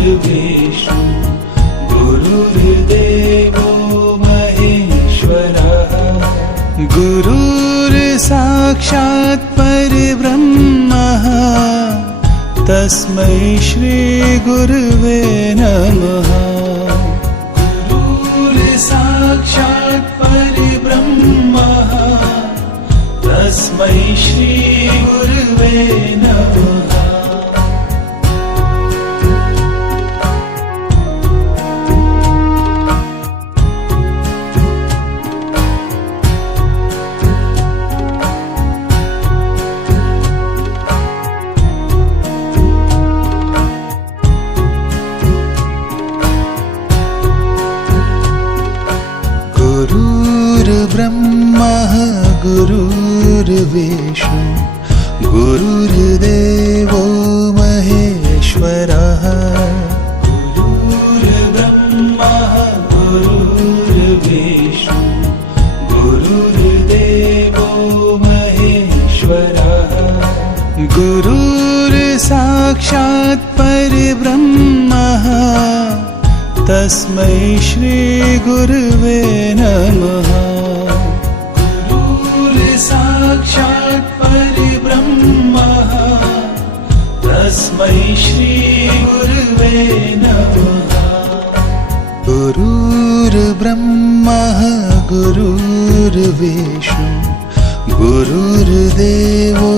गुरुर्विष्णु गुरुर्देवो महेश्वरः गुरुर्साक्षात् परब्रह्मः तस्मै श्री गुरुवे नमः गुरुर्साक्षात् परब्रह्मः तस्मै श्री गुरुवे नमः गुरुर्ब्रह्मा गुरुर्विष्णु गुरुर्देवो महेश्वरः गुरुर्ब्रह्मा गुरुर्विष्णु गुरुर्देवो महेश्वरः गुरुर्साक्षात् परब्रह्मः तस्मै श्री गुरुवे नमः गुरुर्साक्षात् परब्रह्मः तस्मै श्री गुरुवे नमः गुरुर्ब्रह्मा गुरुर्विष्णु गुरुर्देवो